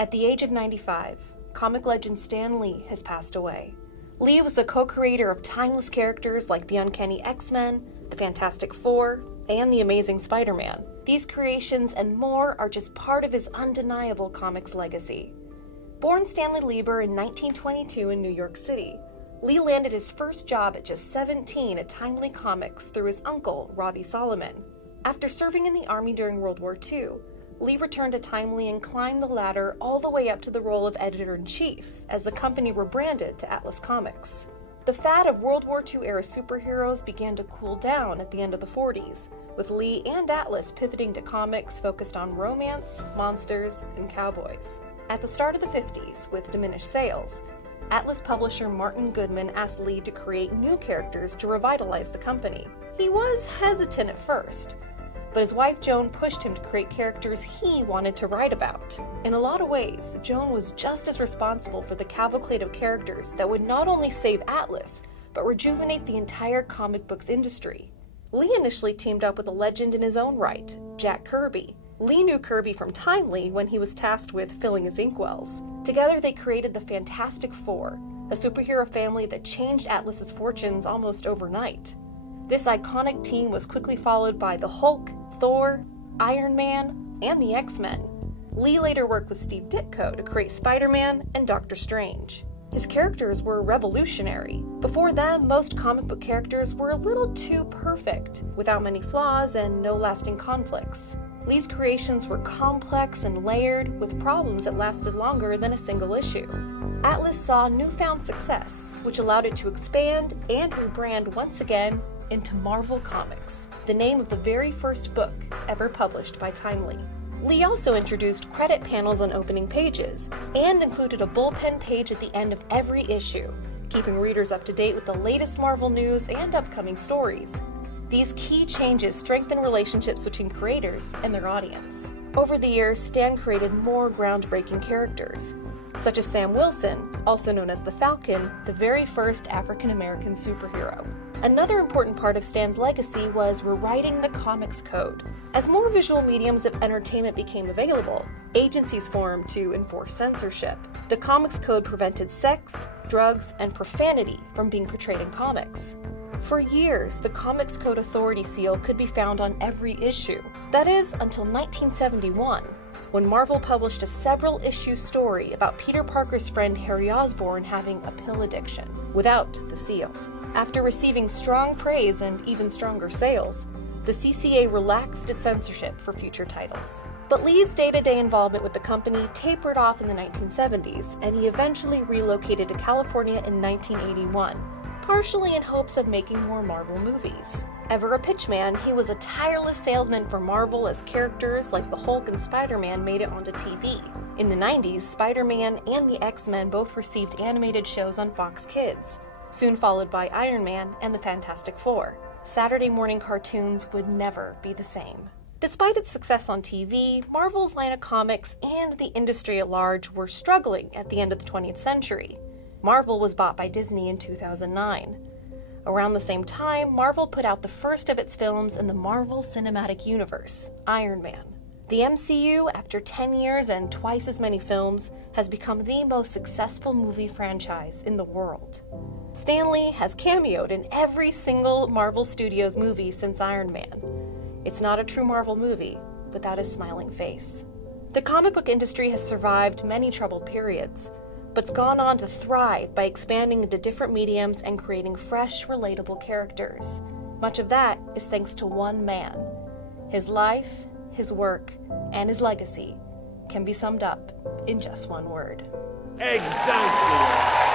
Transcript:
At the age of 95, comic legend Stan Lee has passed away. Lee was the co-creator of timeless characters like the Uncanny X-Men, the Fantastic Four, and the Amazing Spider-Man. These creations and more are just part of his undeniable comics legacy. Born Stanley Lieber in 1922 in New York City, Lee landed his first job at just 17 at Timely Comics through his uncle, Robbie Solomon. After serving in the Army during World War II, Lee returned to Timely and climbed the ladder all the way up to the role of editor-in-chief as the company rebranded to Atlas Comics. The fad of World War II-era superheroes began to cool down at the end of the 40s, with Lee and Atlas pivoting to comics focused on romance, monsters, and cowboys. At the start of the 50s, with diminished sales, Atlas publisher Martin Goodman asked Lee to create new characters to revitalize the company. He was hesitant at first, but his wife Joan pushed him to create characters he wanted to write about. In a lot of ways, Joan was just as responsible for the cavalcade of characters that would not only save Atlas, but rejuvenate the entire comic books industry. Lee initially teamed up with a legend in his own right, Jack Kirby. Lee knew Kirby from Timely when he was tasked with filling his inkwells. Together they created the Fantastic Four, a superhero family that changed Atlas's fortunes almost overnight. This iconic team was quickly followed by the Hulk, Thor, Iron Man, and the X-Men. Lee later worked with Steve Ditko to create Spider-Man and Doctor Strange. His characters were revolutionary. Before them, most comic book characters were a little too perfect, without many flaws and no lasting conflicts. Lee's creations were complex and layered, with problems that lasted longer than a single issue. Atlas saw newfound success, which allowed it to expand and rebrand once again into Marvel Comics, the name of the very first book ever published by Timely. Lee also introduced credit panels on opening pages, and included a bullpen page at the end of every issue, keeping readers up to date with the latest Marvel news and upcoming stories. These key changes strengthen relationships between creators and their audience. Over the years, Stan created more groundbreaking characters, such as Sam Wilson, also known as the Falcon, the very first African-American superhero. Another important part of Stan's legacy was rewriting the comics code. As more visual mediums of entertainment became available, agencies formed to enforce censorship. The comics code prevented sex, drugs, and profanity from being portrayed in comics. For years, the Comics Code Authority seal could be found on every issue. That is, until 1971, when Marvel published a several-issue story about Peter Parker's friend Harry Osborn having a pill addiction, without the seal. After receiving strong praise and even stronger sales, the CCA relaxed its censorship for future titles. But Lee's day-to-day involvement with the company tapered off in the 1970s, and he eventually relocated to California in 1981, partially in hopes of making more Marvel movies. Ever a pitchman, he was a tireless salesman for Marvel as characters like the Hulk and Spider-Man made it onto TV. In the 90s, Spider-Man and the X-Men both received animated shows on Fox Kids, soon followed by Iron Man and the Fantastic Four. Saturday morning cartoons would never be the same. Despite its success on TV, Marvel's line of comics and the industry at large were struggling at the end of the 20th century. Marvel was bought by Disney in 2009. Around the same time, Marvel put out the first of its films in the Marvel Cinematic Universe, Iron Man. The MCU, after 10 years and twice as many films, has become the most successful movie franchise in the world. Stan Lee has cameoed in every single Marvel Studios movie since Iron Man. It's not a true Marvel movie without his smiling face. The comic book industry has survived many troubled periods, but's gone on to thrive by expanding into different mediums and creating fresh, relatable characters. Much of that is thanks to one man. His life, his work, and his legacy can be summed up in just one word. Exactly.